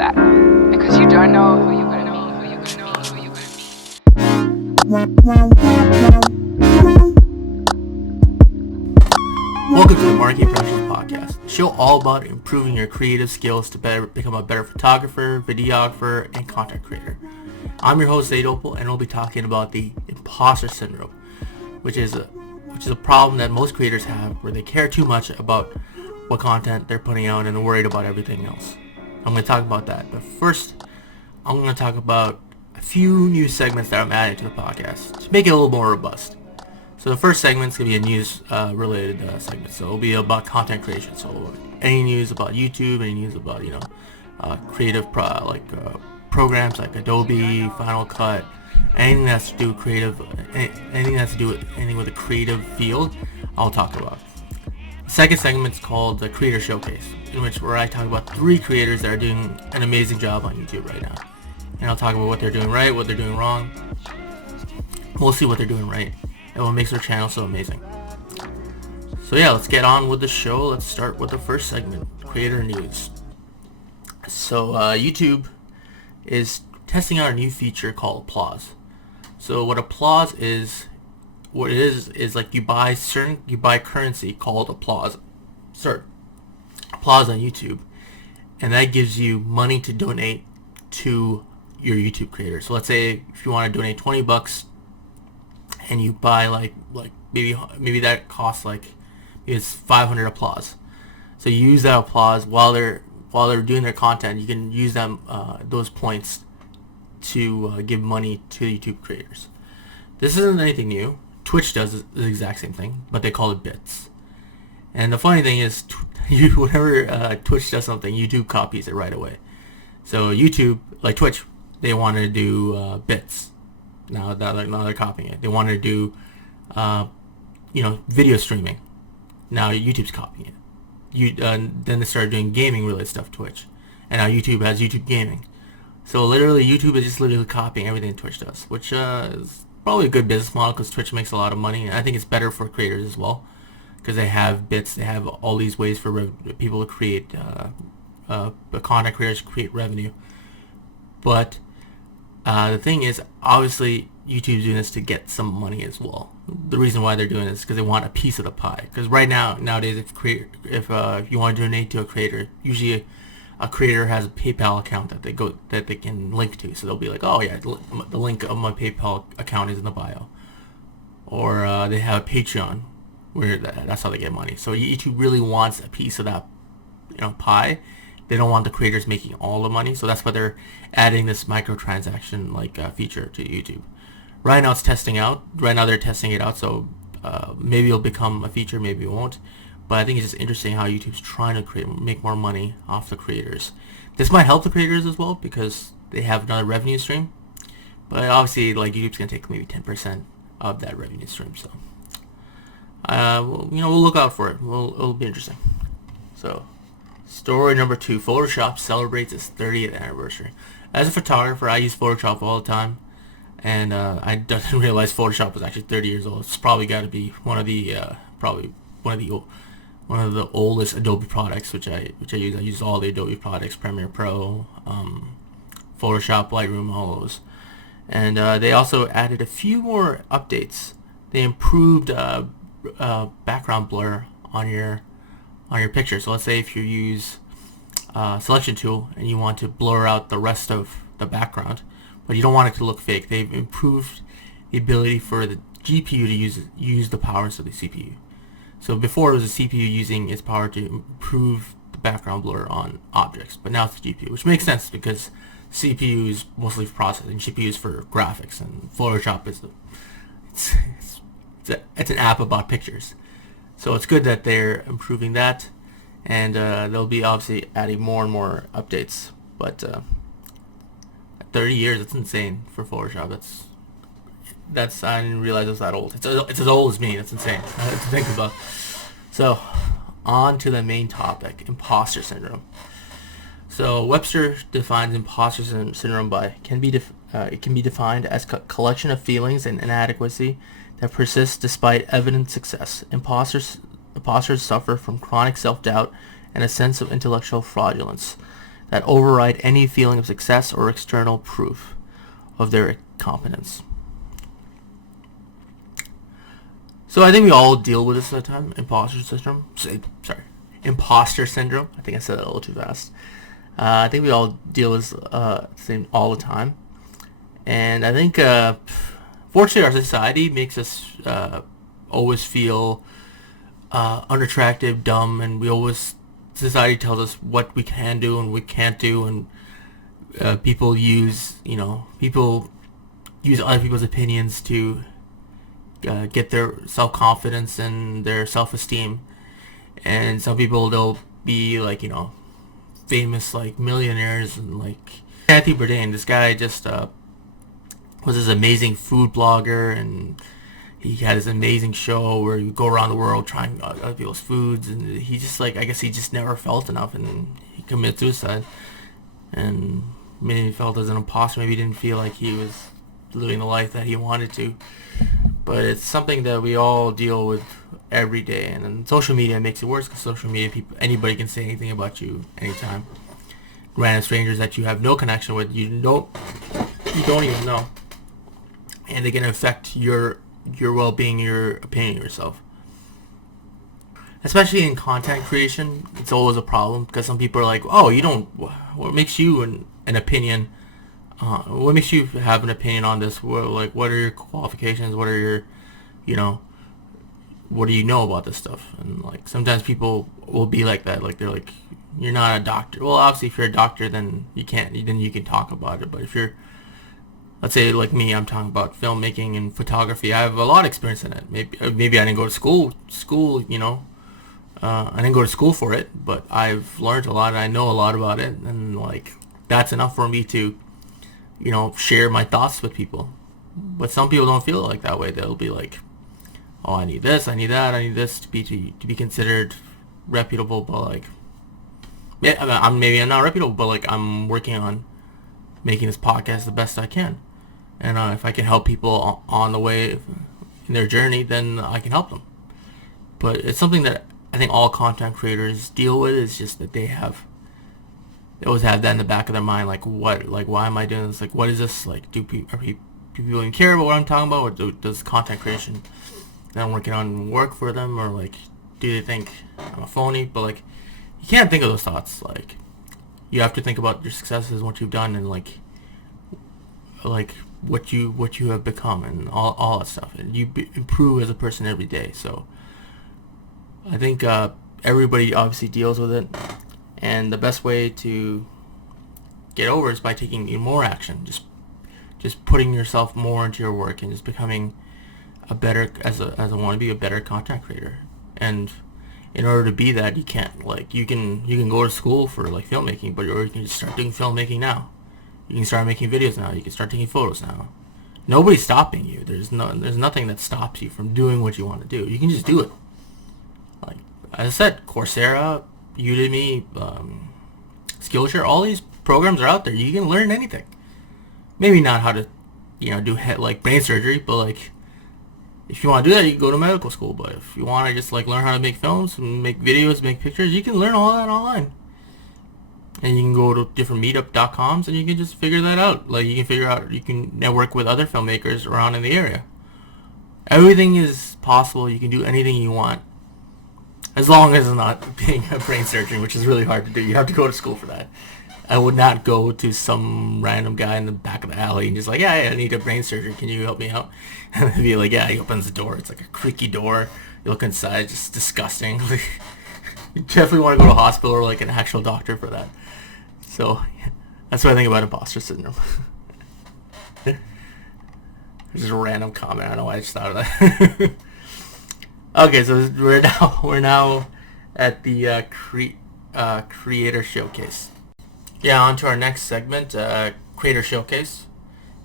that. Because you don't know who you're going to be. Welcome to the Marquee-Production Podcast, a show all about improving your creative skills to become a better photographer, videographer, and content creator. I'm your host Zaidopal, and we'll be talking about the Imposter Syndrome, which is a problem that most creators have, where they care too much about what content they're putting out and they're worried about everything else. I'm going to talk about that, but first, I'm going to talk about a few new segments that I'm adding to the podcast to make it a little more robust. So the first segment's going to be a news related segment. So it'll be about content creation. So any news about YouTube, any news about, creative programs like Adobe, Final Cut, anything that's to do with creative, anything with a creative field, I'll talk about. The second segment is called the Creator Showcase, where I talk about 3 creators that are doing an amazing job on YouTube right now. And I'll talk about what they're doing right, what they're doing wrong. We'll see what they're doing right and what makes their channel so amazing. So yeah, let's get on with the show. Let's start with the first segment, Creator News. So YouTube is testing out a new feature called Applause. So what Applause is, like you buy currency called Applause on YouTube, and that gives you money to donate to your YouTube creator. So let's say if you want to donate $20 and you buy like maybe that costs it's 500 applause. So you use that applause while they're doing their content. You can use them those points to give money to YouTube creators. This isn't anything new. Twitch does the exact same thing, but they call it bits. And the funny thing is, whenever Twitch does something, YouTube copies it right away. So YouTube, like Twitch, they wanted to do bits. Now they're copying it. They wanted to do, video streaming. Now YouTube's copying it. Then they started doing gaming related stuff, Twitch, and now YouTube has YouTube Gaming. So literally, YouTube is just literally copying everything Twitch does, which is probably a good business model because Twitch makes a lot of money, and I think it's better for creators as well because they have bits, they have all these ways for people to create, content creators create revenue. But the thing is, obviously, YouTube's doing this to get some money as well. The reason why they're doing this is because they want a piece of the pie. Because nowadays, if you want to donate to a creator, usually a creator has a PayPal account that they can link to. So they'll be like, oh yeah, the link of my PayPal account is in the bio, or they have a Patreon where that's how they get money. So YouTube really wants a piece of that, pie. They don't want the creators making all the money, so that's why they're adding this microtransaction feature to YouTube. Right now it's testing out. Right now they're testing it out, so maybe it'll become a feature, maybe it won't. But I think it's just interesting how YouTube's trying to make more money off the creators. This might help the creators as well because they have another revenue stream. But obviously, YouTube's gonna take maybe 10% of that revenue stream. So, we'll look out for it. It'll be interesting. So. Story number 2, Photoshop celebrates its 30th anniversary. As a photographer, I use Photoshop all the time, and I didn't realize Photoshop was actually 30 years old. It's probably got to be one of the oldest Adobe products, which I use. I use all the Adobe products: Premiere Pro, Photoshop, Lightroom, all those. And they also added a few more updates. They improved background blur on your picture. So let's say if you use selection tool and you want to blur out the rest of the background, but you don't want it to look fake, they've improved the ability for the GPU to use the powers of the CPU. So before it was the CPU using its power to improve the background blur on objects, but now it's the GPU, which makes sense because CPU is mostly for processing, GPU is for graphics, and Photoshop is it's an app about pictures. So it's good that they're improving that, and they'll be obviously adding more and more updates. But 30 years, that's insane for Photoshop. That's I didn't realize it was that old. It's as old as me. That's insane to think about. So on to the main topic, Imposter Syndrome. So Webster defines Imposter Syndrome by it can be defined as a collection of feelings and inadequacy that persists despite evident success. Imposters suffer from chronic self-doubt and a sense of intellectual fraudulence that override any feeling of success or external proof of their competence. So I think we all deal with this at the time. Imposter syndrome. I think I said that a little too fast. I think we all deal with same all the time. And I think, fortunately, our society makes us always feel unattractive, dumb, and society tells us what we can do and we can't do, and people use other people's opinions to get their self-confidence and their self-esteem. And some people, they'll be like, famous, like millionaires, and like Anthony Bourdain. This guy just was this amazing food blogger, and he had this amazing show where you go around the world trying other people's foods, and he just I guess he just never felt enough, and he committed suicide. And maybe he felt as an imposter. Maybe he didn't feel like he was living the life that he wanted to. But it's something that we all deal with every day, and then social media makes it worse, because social media, anybody can say anything about you anytime. Random strangers that you have no connection with, you don't even know, and they can affect your well-being, your opinion of yourself. Especially in content creation, it's always a problem, because some people are like, oh, what makes you an opinion? What makes you have an opinion on this? What are your qualifications? What are your, what do you know about this stuff? And like sometimes people will be like that. Like they're like, you're not a doctor. Well, obviously, if you're a doctor, then you can't. Then you can talk about it. But if you're, let's say like me, I'm talking about filmmaking and photography. I have a lot of experience in it. Maybe I didn't go to school. I didn't go to school for it, but I've learned a lot, and I know a lot about it, and like that's enough for me to share my thoughts with people. But some people don't feel like that way. They'll be like, oh, I need this, I need that, I need this to be considered reputable. But like, maybe I'm not reputable, but like I'm working on making this podcast the best I can. And if I can help people on the way in their journey, then I can help them. But it's something that I think all content creators deal with. Is just that they always have that in the back of their mind, why am I doing this? Like, what is this? Like, do people even care about what I'm talking about? Or does content creation that I'm working on work for them? Or like, do they think I'm a phony? But like, you can't think of those thoughts. Like, you have to think about your successes, what you've done, and like what you have become, and all that stuff. And you improve as a person every day. So I think everybody obviously deals with it. And the best way to get over is by taking more action, just putting yourself more into your work, and just becoming a better, as a wannabe, a better content creator. And in order to be that, you can't you can go to school for like filmmaking, or you can just start doing filmmaking now. You can start making videos now. You can start taking photos now. Nobody's stopping you. There's nothing that stops you from doing what you want to do. You can just do it. Like as I said, Coursera, Udemy, Skillshare, all these programs are out there. You can learn anything. Maybe not how to, do brain surgery, but like, if you want to do that, you can go to medical school. But if you want to just like learn how to make films and make videos, make pictures, you can learn all that online. And you can go to different meetup.coms and you can just figure that out. Like you can network with other filmmakers around in the area. Everything is possible. You can do anything you want. As long as it's not being a brain surgery, which is really hard to do. You have to go to school for that. I would not go to some random guy in the back of the alley and just like, yeah, I need a brain surgery. Can you help me out? And he'd be like, yeah, he opens the door. It's like a creaky door. You look inside, just disgusting. You definitely want to go to a hospital or like an actual doctor for that. So that's what I think about imposter syndrome. Just a random comment. I don't know why I just thought of that. Okay, so we're now at the creator showcase. Yeah, on to our next segment, creator showcase.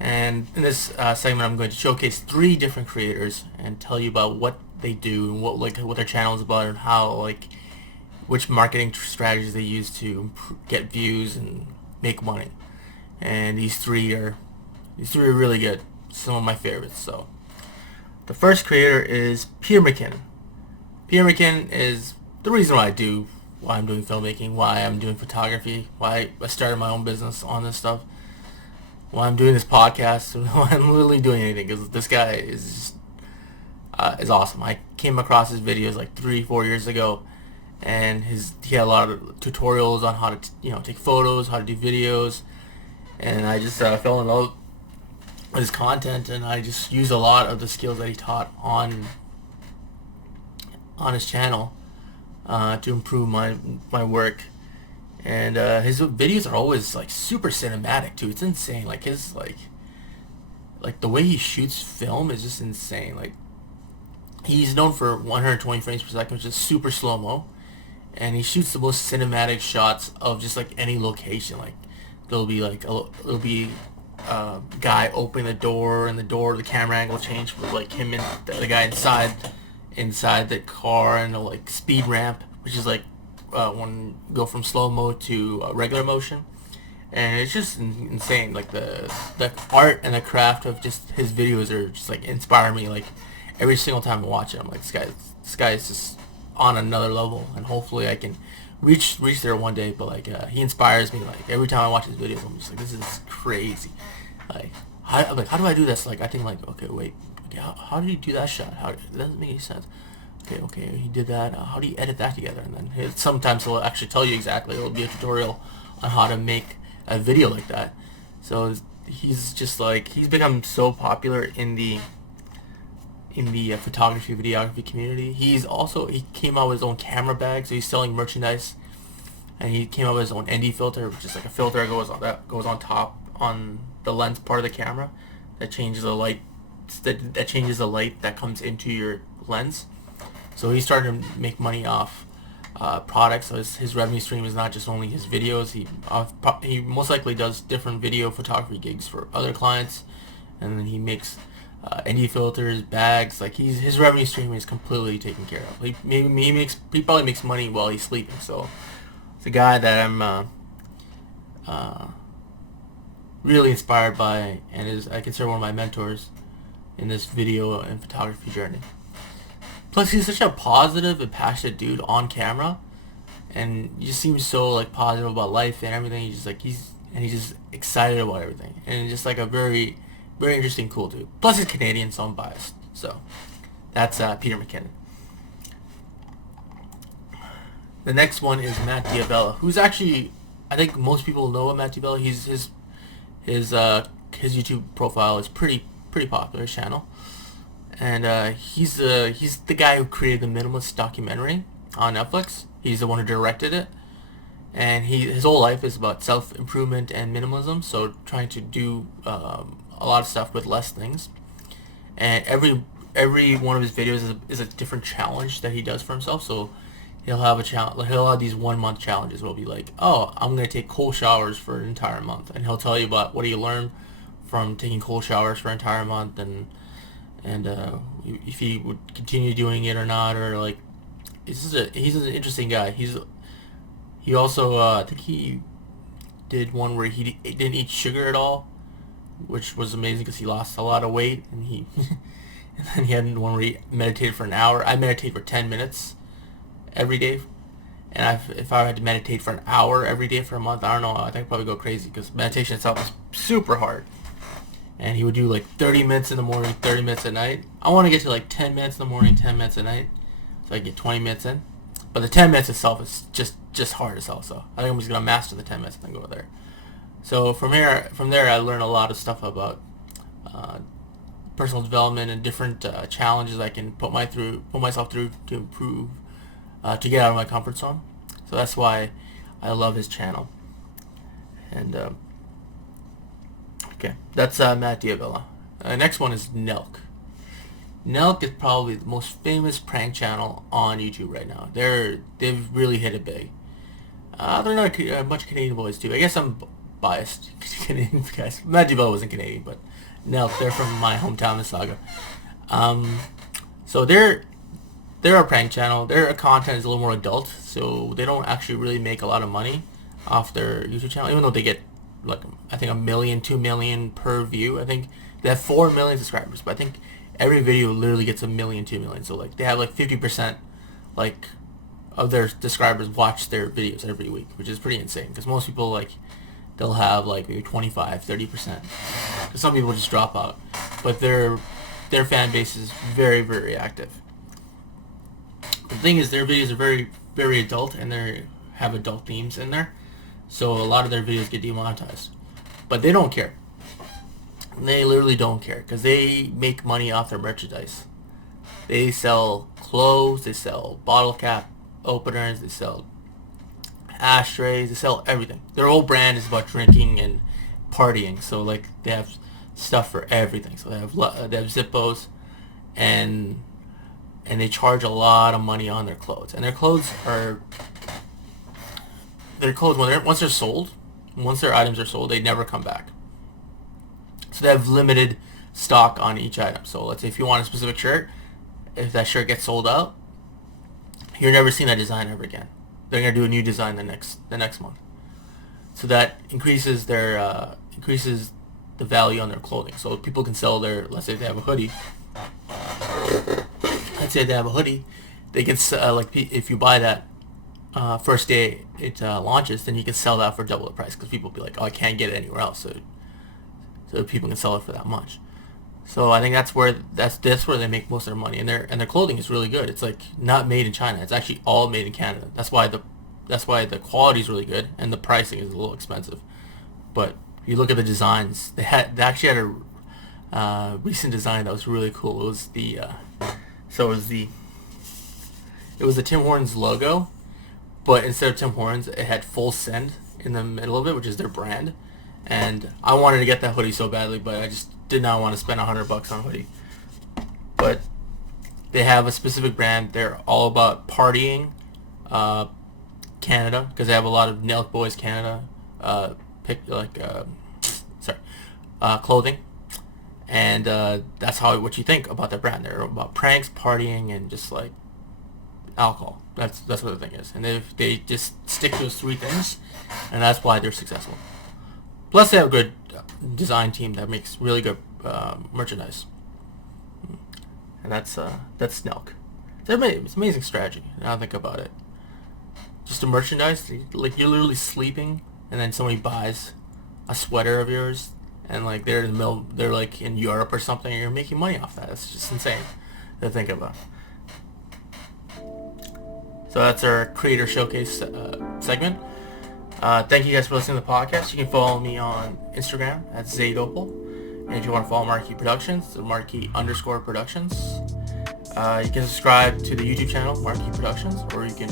And in this segment, I'm going to showcase 3 different creators and tell you about what they do and what their channel is about, and how which marketing strategies they use to get views and make money. And these three are really good. Some of my favorites. So the first creator is Peter McKinnon. Peter McKinnon is the reason why I do why I'm doing filmmaking, why I'm doing photography, why I started my own business on this stuff, why I'm doing this podcast, why I'm literally doing anything, because this guy is awesome. I came across his videos like 3-4 years ago, and he had a lot of tutorials on how to take photos, how to do videos, and I just fell in love with his content, and I just used a lot of the skills that he taught on his channel to improve my work. And his videos are always like super cinematic too. It's insane. Like his like the way he shoots film is just insane. Like he's known for 120 frames per second, which is super slow-mo, and he shoots the most cinematic shots of just like any location. Like there'll be a guy opening the door, and the camera angle change with like him and the guy inside the car, and a like speed ramp, which is like when you go from slow-mo to regular motion. And it's just insane. Like the art and the craft of just his videos are just like inspire me. Like every single time I watch it, I'm like, this guy is just on another level, and hopefully I can reach there one day. But like he inspires me. Like every time I watch his videos, I'm just like, this is crazy. Like how do I do this? Like I think like, okay, wait, okay, how did he do that shot? How that doesn't make any sense. Okay, he did that. How do you edit that together? And then sometimes he'll actually tell you exactly. It'll be a tutorial on how to make a video like that. So he's just like, he's become so popular in the photography, videography community. He came out with his own camera bag, so he's selling merchandise, and he came out with his own ND filter, which is like a filter that goes on top on the lens part of the camera that changes the light that comes into your lens. So he started to make money off products. So his revenue stream is not just only his videos. He most likely does different video photography gigs for other clients, and then he makes ND filters, bags. Like his revenue stream is completely taken care of. He probably makes money while he's sleeping. So it's a guy that I'm really inspired by, and I consider one of my mentors in this video and photography journey. Plus, he's such a positive and passionate dude on camera, and he just seems so like positive about life and everything. He's just excited about everything, and just like a very, very interesting, cool dude. Plus, he's Canadian, so I'm biased. So that's Peter McKinnon. The next one is Matt Diabella, who's actually, I think most people know Matt Diabella. His YouTube profile is pretty popular, his channel. And he's the guy who created the Minimalist documentary on Netflix. He's the one who directed it, and his whole life is about self-improvement and minimalism. So trying to do a lot of stuff with less things. And every one of his videos is a different challenge that he does for himself. So he'll have he'll have these 1 month challenges. Where he'll be like, oh, I'm gonna take cold showers for an entire month, and he'll tell you about what he learned from taking cold showers for an entire month, and if he would continue doing it or not, or like, he's an interesting guy. He also I think he did one where he didn't eat sugar at all, which was amazing because he lost a lot of weight, and and then he had one where he meditated for an hour. I meditate for 10 minutes every day, and if I had to meditate for an hour every day for a month, I don't know, I think I'd probably go crazy, because meditation itself is super hard. And he would do like 30 minutes in the morning, 30 minutes at night. I want to get to like 10 minutes in the morning, 10 minutes at night, so I get 20 minutes in. But the 10 minutes itself is just hard as hell. So I think I'm just gonna master the 10 minutes and then go there. So from there, I learned a lot of stuff about personal development and different challenges I can put myself through to improve, to get out of my comfort zone. So that's why I love his channel. And okay, that's Matt Diabella. Next one is Nelk. Nelk is probably the most famous prank channel on YouTube right now. They've really hit it big. They're not much Canadian boys too. I guess I'm biased Canadian guys. Matt Diabella wasn't Canadian, but Nelk, they're from my hometown, Mississauga. So they're a prank channel. Their content is a little more adult, so they don't actually really make a lot of money off their YouTube channel, even though they get like, I think 1 million, 2 million per view. I think they have 4 million subscribers, but I think every video literally gets 1 million, 2 million. So like they have like 50% like of their subscribers watch their videos every week, which is pretty insane. Because most people, like, they'll have like maybe 25, 30%. Because some people just drop out. But their fan base is very, very active. The thing is, their videos are very, very adult, and they have adult themes in there. So a lot of their videos get demonetized. But they don't care. They literally don't care, because they make money off their merchandise. They sell clothes, they sell bottle cap openers, they sell ashtrays, they sell everything. Their whole brand is about drinking and partying. So like they have stuff for everything. So they have Zippos, and they charge a lot of money on their clothes. And their clothes once they're sold, once their items are sold, they never come back. So they have limited stock on each item. So let's say if you want a specific shirt, if that shirt gets sold out, you're never seeing that design ever again. They're gonna do a new design the next month. So that increases the value on their clothing. So people can sell let's say they have a hoodie. They can like if you buy that first day it launches, then you can sell that for double the price, because people will be like, oh, I can't get it anywhere else. So people can sell it for that much. So I think that's where they make most of their money, and their clothing is really good. It's like not made in China. It's actually all made in Canada. That's why the quality is really good, and the pricing is a little expensive. But if you look at the designs, they actually had a recent design that was really cool. It was the Tim Hortons logo, but instead of Tim Hortons, it had Full Send in the middle of it, which is their brand. And I wanted to get that hoodie so badly, but I just did not want to spend $100 on a hoodie. But they have a specific brand. They're all about partying, Canada, because they have a lot of Nelk Boys Canada clothing, and that's what you think about their brand. They're about pranks, partying, and just like alcohol. That's what the thing is, and they just stick to those three things, and that's why they're successful. Plus, they have a good design team that makes really good merchandise, and that's Nelk. It's an amazing strategy. Now I think about it, just the merchandise, like you're literally sleeping, and then somebody buys a sweater of yours, and like they're in the middle, they're like in Europe or something, and you're making money off that. It's just insane to think about. So that's our creator showcase segment. Thank you guys for listening to the podcast. You can follow me on Instagram at Zaidopal. And if you want to follow Marquee Productions, so Marquee_Productions. You can subscribe to the YouTube channel, Marquee Productions, or you can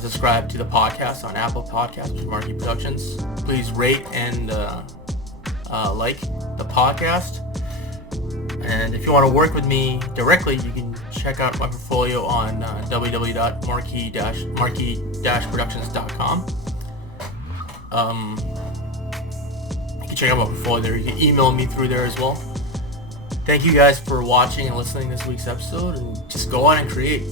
subscribe to the podcast on Apple Podcasts, which is Marquee Productions. Please rate and like the podcast. And if you want to work with me directly, you can check out my portfolio on www.marquee-productions.com. You can check out my portfolio there. You can email me through there as well. Thank you guys for watching and listening to this week's episode, and just go on and create.